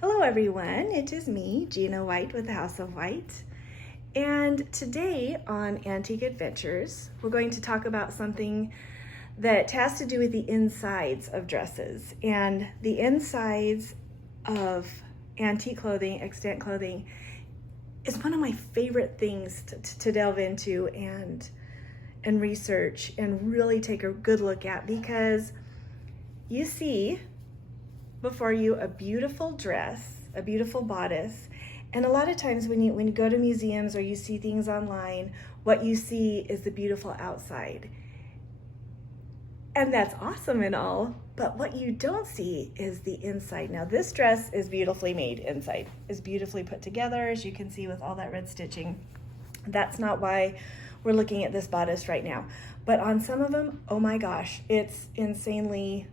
Hello everyone, it is me, Gina White with the House of White. And today on Antique Adventures, we're going to talk about something that has to do with the insides of dresses. And the insides of antique clothing, extant clothing, is one of my favorite things to delve into and research and really take a good look at, because you see before you a beautiful dress, a beautiful bodice, and a lot of times when you go to museums or you see things online, what you see is the beautiful outside. And that's awesome and all, but what you don't see is the inside. Now this dress is beautifully made inside, is beautifully put together, as you can see with all that red stitching. That's not why we're looking at this bodice right now. But on some of them, oh my gosh, it's insanely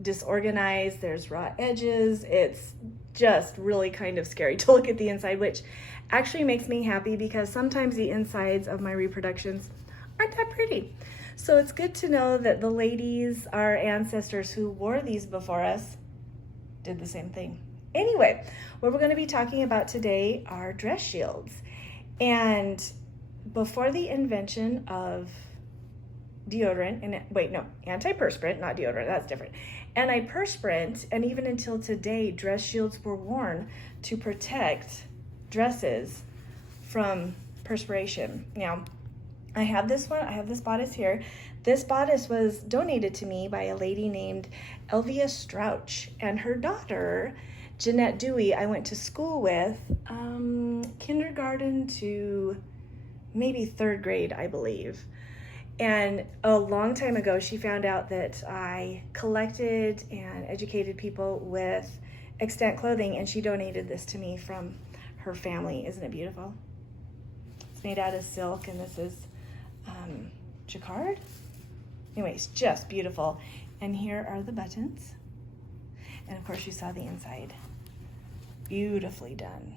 disorganized. There's raw edges. It's just really kind of scary to look at the inside, which actually makes me happy because sometimes the insides of my reproductions aren't that pretty. So it's good to know that the ladies, our ancestors who wore these before us, did the same thing. Anyway, what we're going to be talking about today are dress shields. And before the invention of deodorant, and anti-perspirant, not deodorant, that's different. Anti-perspirant, and even until today, dress shields were worn to protect dresses from perspiration. Now, I have this bodice here. This bodice was donated to me by a lady named Elvia Strouch, and her daughter, Jeanette Dewey, I went to school with, kindergarten to maybe third grade, I believe. And a long time ago, she found out that I collected and educated people with extant clothing, and she donated this to me from her family. Isn't it beautiful? It's made out of silk, and this is jacquard. Anyways, just beautiful. And here are the buttons. And of course, you saw the inside. Beautifully done.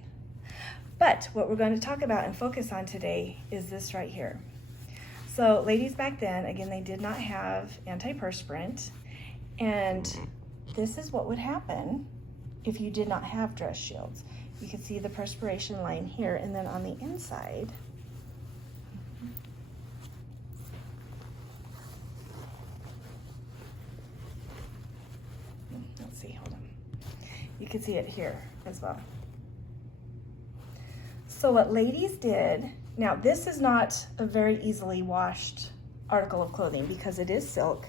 But what we're going to talk about and focus on today is this right here. So ladies back then, again, they did not have anti-perspirant, and this is what would happen if you did not have dress shields. You can see the perspiration line here, and then on the inside, let's see, hold on. You can see it here as well. So what ladies did, now this is not a very easily washed article of clothing because it is silk,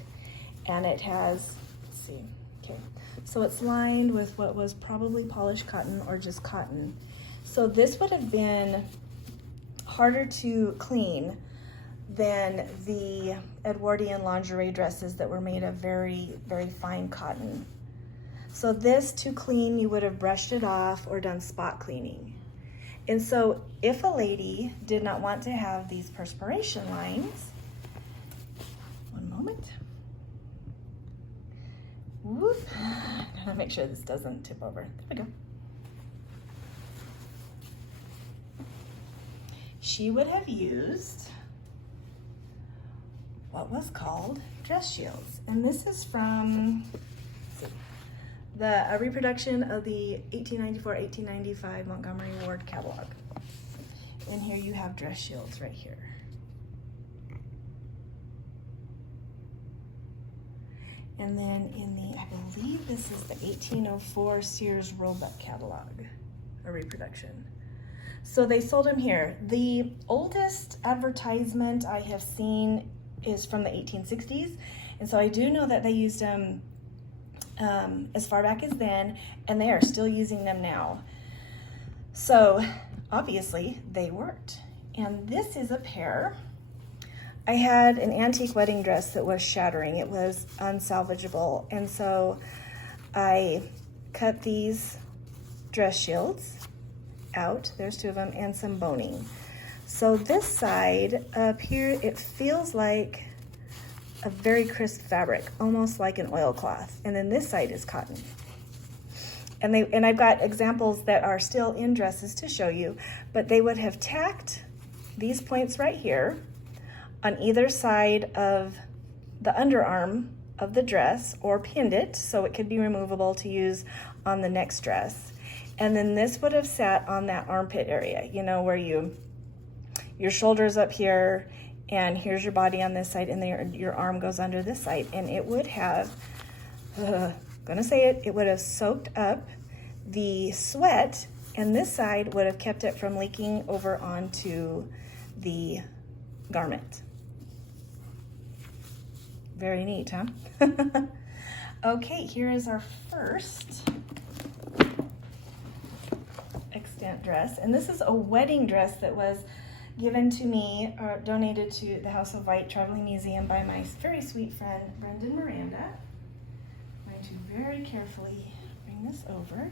and it has, let's see, okay. So it's lined with what was probably polished cotton or just cotton. So this would have been harder to clean than the Edwardian lingerie dresses that were made of very, very fine cotton. So this, to clean, you would have brushed it off or done spot cleaning. And so if a lady did not want to have these perspiration lines, one moment. Whoop. I gotta make sure this doesn't tip over. There we go. She would have used what was called dress shields. And this is from, let's see, a reproduction of the 1894-1895 Montgomery Ward catalog. And here you have dress shields right here. And then in the, I believe this is the 1804 Sears Roebuck catalog, a reproduction. So they sold them here. The oldest advertisement I have seen is from the 1860s. And so I do know that they used them as far back as then, and they are still using them now. So obviously they worked. And this is a pair. I had an antique wedding dress that was shattering. It was unsalvageable. And so I cut these dress shields out. There's two of them, and some boning. So this side up here, it feels like a very crisp fabric, almost like an oilcloth. And then this side is cotton. And I've got examples that are still in dresses to show you, but they would have tacked these points right here on either side of the underarm of the dress, or pinned it so it could be removable to use on the next dress. And then this would have sat on that armpit area, you know, where your shoulders up here, and here's your body on this side, and then your arm goes under this side, and it would have, gonna say it, it would have soaked up the sweat, and this side would have kept it from leaking over onto the garment. Very neat, huh? Okay, here is our first extant dress, and this is a wedding dress that was given to me or donated to the House of White Traveling Museum by my very sweet friend Brendan Miranda. I'm going to very carefully bring this over.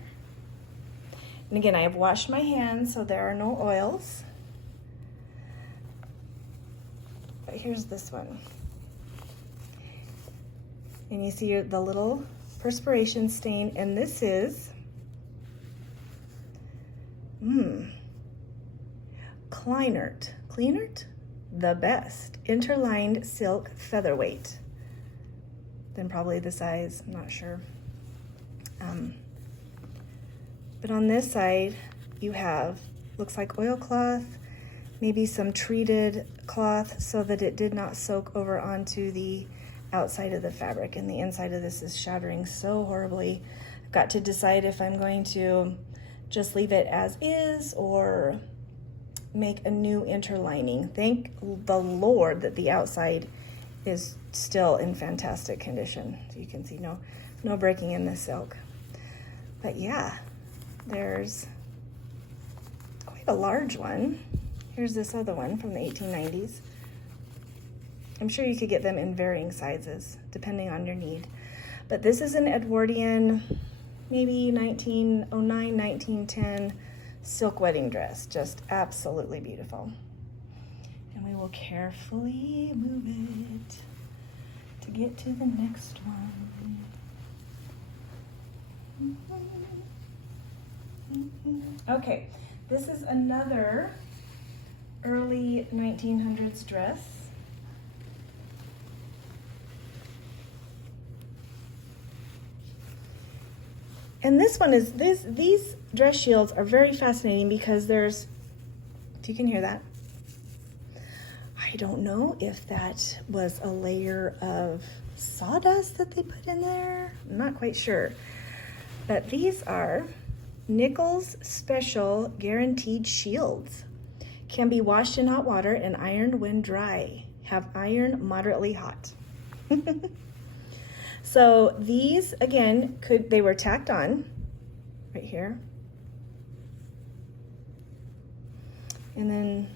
And again, I have washed my hands, so there are no oils. But here's this one. And you see the little perspiration stain, and this is Kleinert, the best interlined silk featherweight. Then probably the size, I'm not sure. But on this side, you have, looks like oilcloth, maybe some treated cloth so that it did not soak over onto the outside of the fabric, and the inside of this is shattering so horribly. I've got to decide if I'm going to just leave it as is or make a new interlining. Thank the Lord that the outside is still in fantastic condition. So you can see no breaking in the silk. But yeah, there's quite a large one. Here's this other one from the 1890s. I'm sure you could get them in varying sizes depending on your need. But this is an Edwardian, maybe 1909, 1910 silk wedding dress. Just absolutely beautiful. And we will carefully move it to get to the next one. Okay, this is another early 1900s dress. And this one is, these dress shields are very fascinating because there's, if you can hear that, I don't know if that was a layer of sawdust that they put in there. I'm not quite sure. But these are Nichols Special Guaranteed Shields. Can be washed in hot water and ironed when dry. Have iron moderately hot. So these, again, they were tacked on right here. And then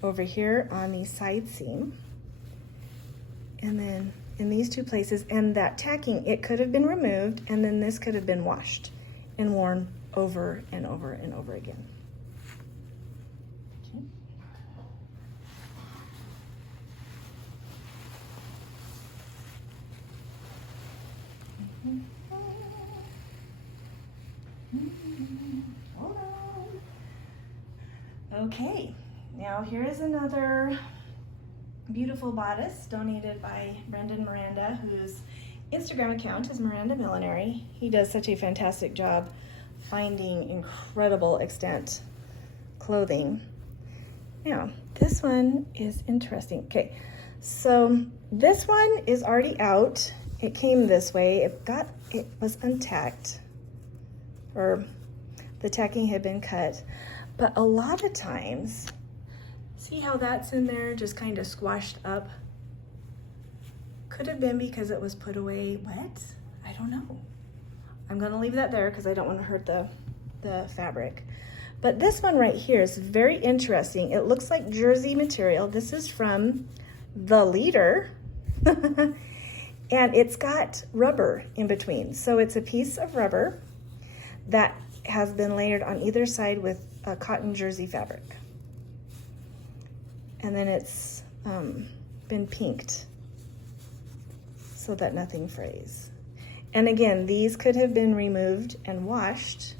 over here on the side seam. And then in these two places, and that tacking, it could have been removed, and then this could have been washed and worn over and over and over again. Hold on. Okay, now here is another beautiful bodice donated by Brendan Miranda, whose Instagram account is Miranda Millinery. He does such a fantastic job finding incredible extent clothing. Now, this one is interesting. Okay, so this one is already out. It came this way. It was untacked, or the tacking had been cut. But a lot of times, see how that's in there, just kind of squashed up? Could have been because it was put away wet. I don't know. I'm gonna leave that there because I don't want to hurt the fabric. But this one right here is very interesting. It looks like jersey material. This is from the Leader. And it's got rubber in between. So it's a piece of rubber that has been layered on either side with a cotton jersey fabric. And then it's been pinked so that nothing frays. And again, these could have been removed and washed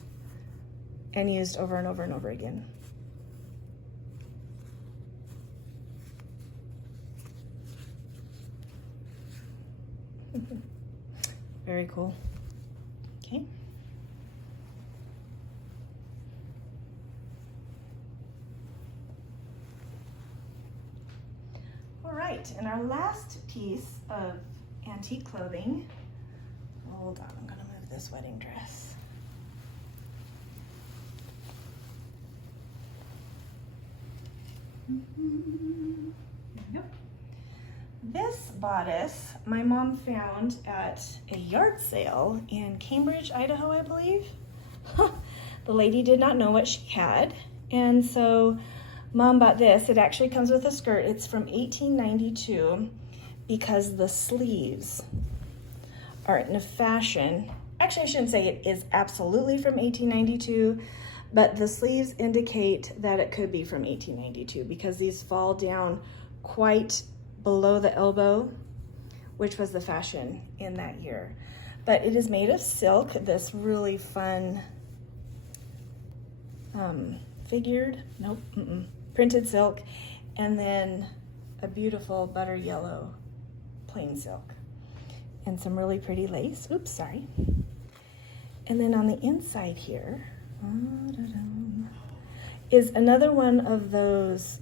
and used over and over and over again. Very cool. Okay. right, and our last piece of antique clothing, hold on, I'm gonna move this wedding dress. There we go. This bodice my mom found at a yard sale in Cambridge, Idaho, I believe. The lady did not know what she had, and so Mom bought this. It actually comes with a skirt. It's from 1892 because the sleeves are in a fashion. Actually, I shouldn't say it is absolutely from 1892, but the sleeves indicate that it could be from 1892 because these fall down quite below the elbow, which was the fashion in that year. But it is made of silk, this really fun figured, nope, printed silk, and then a beautiful butter yellow plain silk and some really pretty lace. Oops, sorry. And then on the inside here is another one of those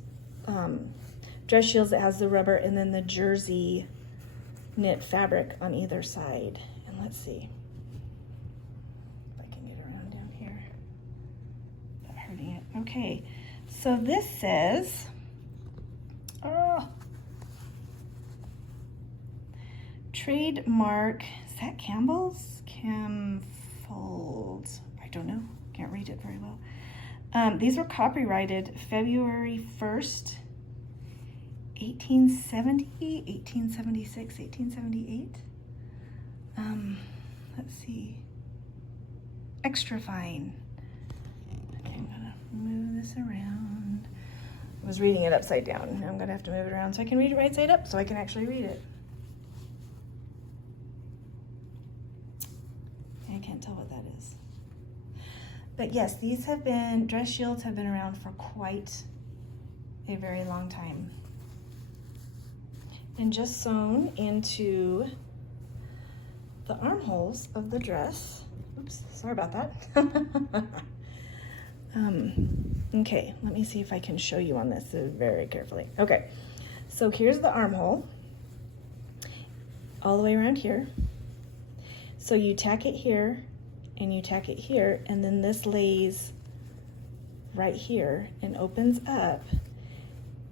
dress shields that has the rubber and then the jersey knit fabric on either side. And let's see if I can get around down here without hurting it. Okay, so this says, trademark, is that Campbell's? Canfield, I don't know, can't read it very well. These were copyrighted February 1st, 1870, 1876, 1878. Let's see, extra fine. Okay, I'm gonna move this around. I was reading it upside down. Now I'm gonna have to move it around so I can read it right side up so I can actually read it. I can't tell what that is. But yes, these have been, dress shields have been around for quite a very long time. And just sewn into the armholes of the dress. Oops, sorry about that. Okay, let me see if I can show you on this very carefully. Okay, so here's the armhole all the way around here. So you tack it here and you tack it here, and then this lays right here and opens up,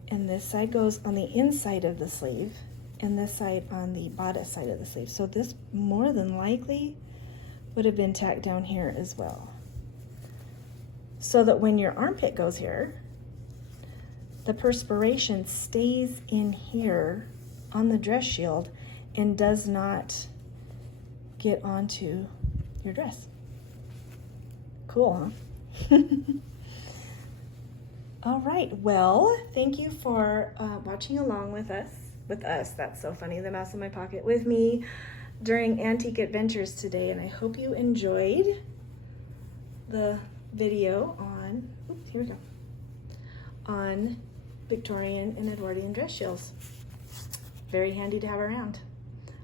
and this side goes on the inside of the sleeve and this side on the bodice side of the sleeve. So this more than likely would have been tacked down here as well, so that when your armpit goes here, the perspiration stays in here on the dress shield and does not get onto your dress. Cool, huh? All right, well, thank you for watching along with us, that's so funny, the mouse in my pocket, with me during Antique Adventures today, and I hope you enjoyed the video on, oops, here we go, on Victorian and Edwardian dress shields. Very handy to have around.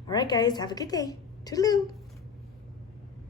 All right, guys, have a good day. Toodaloo.